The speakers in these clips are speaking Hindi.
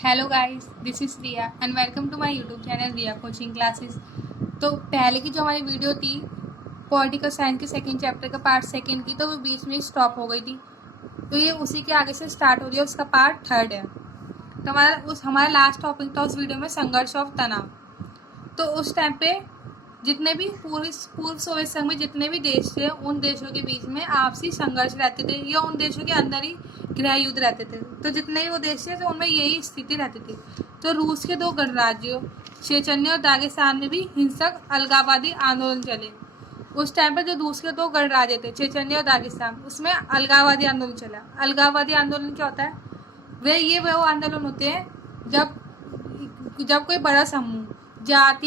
Hello guys, this is Riya and welcome to my YouTube channel Riya coaching classes. तो पहले की जो हमारी वीडियो थी पॉलिटिकल साइंस के सेकंड चैप्टर का पार्ट सेकंड की, तो वो बीच में स्टॉप हो गई थी। तो ये उसी के आगे से स्टार्ट हो रही है, उसका पार्ट थर्ड है। तो हमारा लास्ट टॉपिक था उस वीडियो में संघर्ष ऑफ तनाव। तो उस टाइम पे जितने भी पूर्व सोवियत संघ में जितने भी देश थे, उन देशों के बीच में आपसी संघर्ष रहते थे या उन देशों के अंदर ही गृह युद्ध रहते थे। तो जितने भी वो देश थे तो उनमें यही स्थिति रहती थी। तो रूस के दो गणराज्यों चेचन्या और दागिस्तान में भी हिंसक अलगाववादी आंदोलन चले। उस टाइम पर जो रूस के दो गणराज्य थे चेचन्या और दागिस्तान, उसमें अलगाववादी आंदोलन चला। अलगाववादी आंदोलन क्या होता है? वो आंदोलन होते हैं जब जब कोई बड़ा समूह जात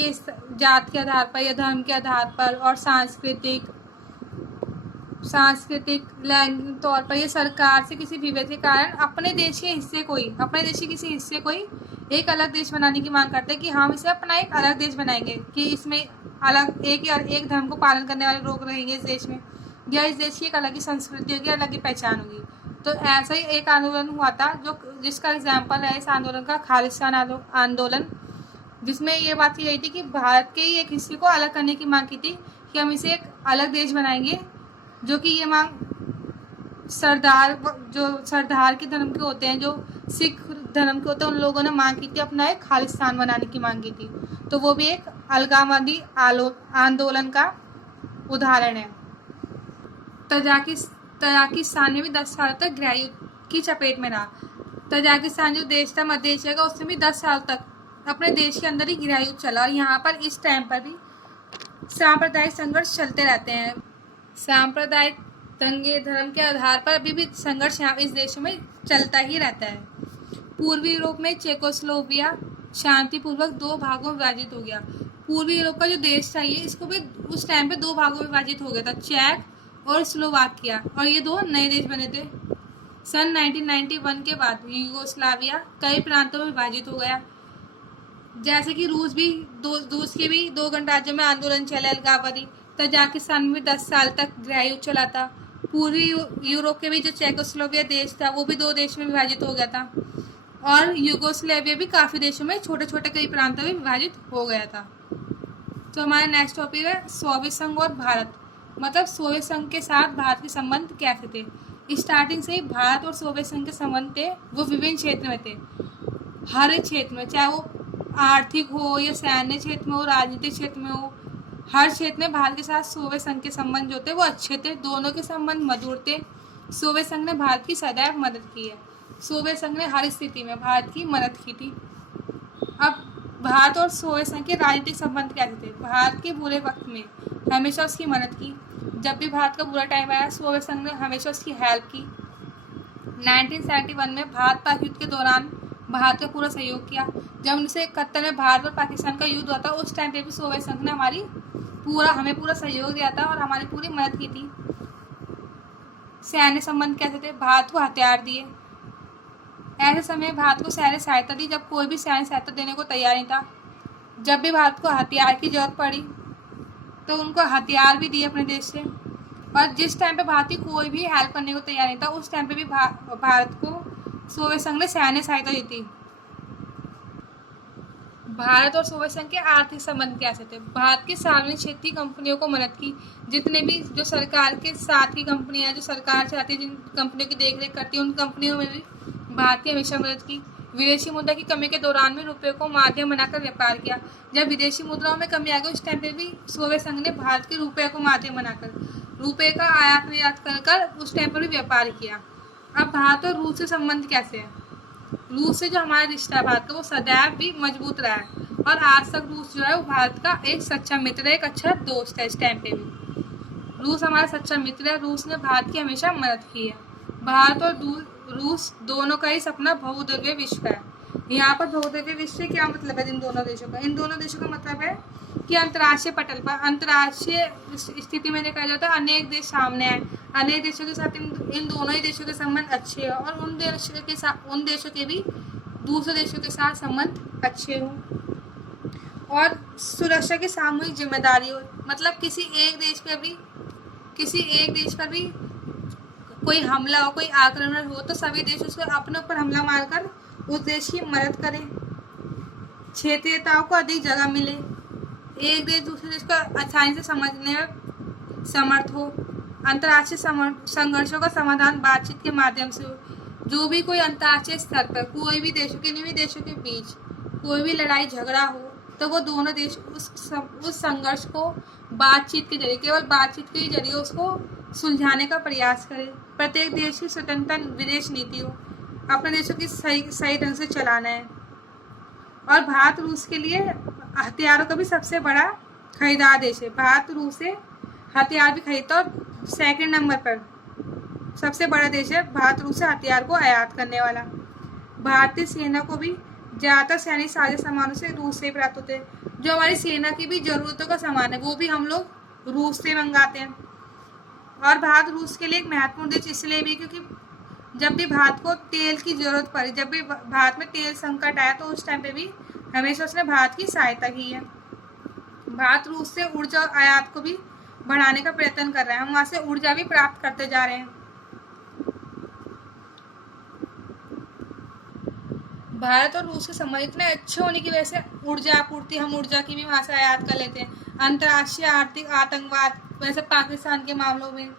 के आधार पर या धर्म के आधार पर और सांस्कृतिक लैंगिक तौर पर ये सरकार से किसी विभेद के कारण अपने देश के किसी हिस्से को ही एक अलग देश बनाने की मांग करते हैं कि हम इसे अपना एक अलग देश बनाएंगे, कि इसमें अलग एक धर्म को पालन करने वाले लोग रहेंगे इस देश में, या इस देश की एक अलग ही संस्कृति होगी, अलग ही पहचान होगी। तो ऐसा ही एक आंदोलन हुआ था जिसका एग्जाम्पल है इस आंदोलन का खालिस्तान आंदोलन, जिसमें ये बात की गई थी कि भारत के ही एक हिस्से को अलग करने की मांग की थी कि हम इसे एक अलग देश बनाएंगे। जो कि ये मांग सरदार के धर्म के होते हैं, जो सिख धर्म के होते हैं, उन लोगों ने मांग की थी, अपना एक खालिस्तान बनाने की मांग की थी। तो वो भी एक अलगाववादी आंदोलन का उदाहरण है। तजाकिस्तान में भी 10 साल तक गृह युद्ध की चपेट में रहा। तजाकिस्तान जो देश था, मध्य एशिया का, उसमें भी 10 साल तक अपने देश के अंदर ही गृह युद्ध चला। और यहाँ पर इस टाइम पर भी सांप्रदायिक संघर्ष चलते रहते हैं। सांप्रदायिक दंगे धर्म के आधार पर अभी भी संघर्ष यहाँ इस देशों में चलता ही रहता है। पूर्वी यूरोप में चेकोस्लोविया शांतिपूर्वक दो भागों में विभाजित हो गया। पूर्वी यूरोप का जो देश था इसको भी उस टाइम पे दो भागों में विभाजित हो गया था, चेक और स्लोवाकिया, और ये दो नए देश बने थे। सन 1991 के बाद यूगोस्लाविया कई प्रांतों में विभाजित हो गया। जैसे कि रूस के भी दो गणराज्यों में आंदोलन चले अलगाववादी। तजाकिस्तान में भी 10 साल तक गृह युद्ध चला था। पूर्वी यूरोप के भी जो चेकोस्लोविया देश था वो भी दो देश में विभाजित हो गया था, और यूगोस्लाविया भी काफ़ी देशों में छोटे छोटे कई प्रांतों में विभाजित हो गया था। तो हमारा नेक्स्ट टॉपिक है सोवियत संघ और भारत। मतलब सोवियत संघ के साथ भारत के संबंध कैसे थे। स्टार्टिंग से ही भारत और सोवियत संघ के संबंध थे वो विभिन्न क्षेत्र में थे। हर एक क्षेत्र में, चाहे वो आर्थिक हो या सैन्य क्षेत्र में हो, राजनीतिक क्षेत्र में हो, हर क्षेत्र में भारत के साथ सोवियत संघ के संबंध जो थे वो अच्छे थे। दोनों के संबंध मधुर थे। सोवियत संघ ने भारत की सदैव मदद की है। सोवियत संघ ने हर स्थिति में भारत की मदद की थी। अब भारत और सोवियत संघ के राजनीतिक संबंध कैसे थे। भारत के बुरे वक्त में हमेशा उसकी मदद की। जब भी भारत का बुरा टाइम आया, सोवियत संघ ने हमेशा उसकी हेल्प की। 1971 में भारत पाक युद्ध के दौरान भारत का पूरा सहयोग किया। जब 1971 में भारत और पाकिस्तान का युद्ध हुआ था, उस टाइम पे भी सोवियत संघ ने हमें पूरा सहयोग दिया था और हमारी पूरी मदद की थी। सैन्य संबंध कैसे थे। भारत को हथियार दिए। ऐसे समय भारत को सैन्य सहायता दी जब कोई भी सैन्य सहायता देने को तैयार नहीं था। जब भी भारत को हथियार की जरूरत पड़ी तो उनको हथियार भी दिए अपने देश से। और जिस टाइम पे भारत की कोई भी हेल्प करने को तैयार नहीं था, उस टाइम पे भी भारत को सोवियत संघ ने सैन्य सहायता दी थी। भारत और सोवियत संघ के आर्थिक संबंध कैसे थे। भारत की सार्वजनिक क्षेत्र की कंपनियों को मदद की। जितने भी जो सरकार के साथ की कंपनियां, जो सरकार चाहती है जिन कंपनियों की देखरेख करती है, उन कंपनियों में भी भारत की हमेशा मदद की। विदेशी मुद्रा की कमी के दौरान भी रुपये को माध्यम बनाकर व्यापार किया। जब विदेशी मुद्राओं में कमी आ गई, उस टाइम पे भी सोवियत संघ ने भारत के रुपये को माध्यम बनाकर रुपये का आयात निर्यात कर उस टाइम पर भी व्यापार किया। अब भारत और रूस से संबंध कैसे है। रूस से जो हमारा रिश्ता है भारत का, वो सदैव भी मजबूत रहा है, और आज तक रूस जो है वो भारत का एक सच्चा मित्र है, एक अच्छा दोस्त है। इस टाइम पे भी रूस हमारा सच्चा मित्र है। रूस ने भारत की हमेशा मदद की है। भारत और रूस दोनों का ही सपना बहुद्वीय विश्व है। यहाँ पर बहुद्वीय विश्व से क्या मतलब है इन दोनों देशों का। इन दोनों देशों का मतलब है कि अंतर्राष्ट्रीय पटल पर, अंतर्राष्ट्रीय स्थिति में देखा जाता है अनेक देश सामने आए। अनेक देशों के साथ इन दोनों ही देशों के संबंध अच्छे हैं, और उन देशों के भी दूसरे देशों के साथ संबंध अच्छे हों। और सुरक्षा की सामूहिक जिम्मेदारी हो। मतलब किसी एक देश पर भी कोई हमला हो, कोई आक्रमण हो, तो सभी देश उसको अपने ऊपर हमला मारकर उस देश की मदद करे, क्षेत्रीयताओं को अधिक जगह मिले, एक देश दूसरे देश को आसानी से समझने में समर्थ हो, अंतर्राष्ट्रीय संघर्षों का समाधान बातचीत के माध्यम से हो। जो भी कोई अंतर्राष्ट्रीय स्तर पर कोई भी देशों के बीच कोई भी लड़ाई झगड़ा हो तो वो दोनों देश उस संघर्ष को बातचीत के जरिए, केवल बातचीत के ही जरिए उसको सुलझाने का प्रयास करे। प्रत्येक देश की स्वतंत्र विदेश नीति हो, अपने देशों की सही ढंग से चलाना है। और भारत रूस के लिए हथियारों का भी सबसे बड़ा खरीदार देश है। भारत रूस से हथियार भी खरीदता और सेकंड नंबर पर सबसे बड़ा देश है भारत रूस से हथियार को आयात करने वाला। भारतीय सेना को भी ज़्यादातर सैनिक साजो सामानों से रूस से प्राप्त होते हैं। जो हमारी सेना की भी ज़रूरतों का सामान है वो भी हम लोग रूस से मंगाते हैं। और भारत रूस के लिए एक महत्वपूर्ण देश इसलिए भी क्योंकि जब भी भारत को तेल की जरूरत पड़ी, जब भी भारत में तेल संकट आया तो उस टाइम पे भी हमेशा उसने भारत की सहायता की है। भारत रूस से ऊर्जा आयात को भी बढ़ाने का प्रयत्न कर रहा है। हम वहाँ से ऊर्जा भी प्राप्त करते जा रहे हैं। भारत और रूस के संबंध इतने अच्छे होने की वजह से ऊर्जा आपूर्ति, हम ऊर्जा की भी वहाँ से आयात कर लेते हैं। अंतर्राष्ट्रीय आर्थिक आतंकवाद, वैसे पाकिस्तान के मामलों में,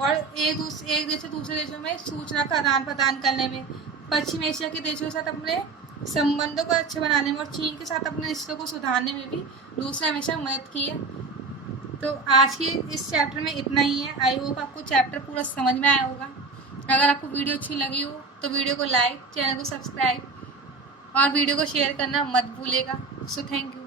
और एक देश से दूसरे देशों में सूचना का आदान प्रदान करने में, पश्चिम एशिया के देशों के साथ अपने संबंधों को अच्छे बनाने में और चीन के साथ अपने रिश्तों को सुधारने में भी रूस ने हमेशा मदद की है। तो आज की इस चैप्टर में इतना ही है। आई होप आपको चैप्टर पूरा समझ में आया होगा। अगर आपको वीडियो अच्छी लगी हो तो वीडियो को लाइक, चैनल को सब्सक्राइब और वीडियो को शेयर करना मत भूलेगा। So thank you.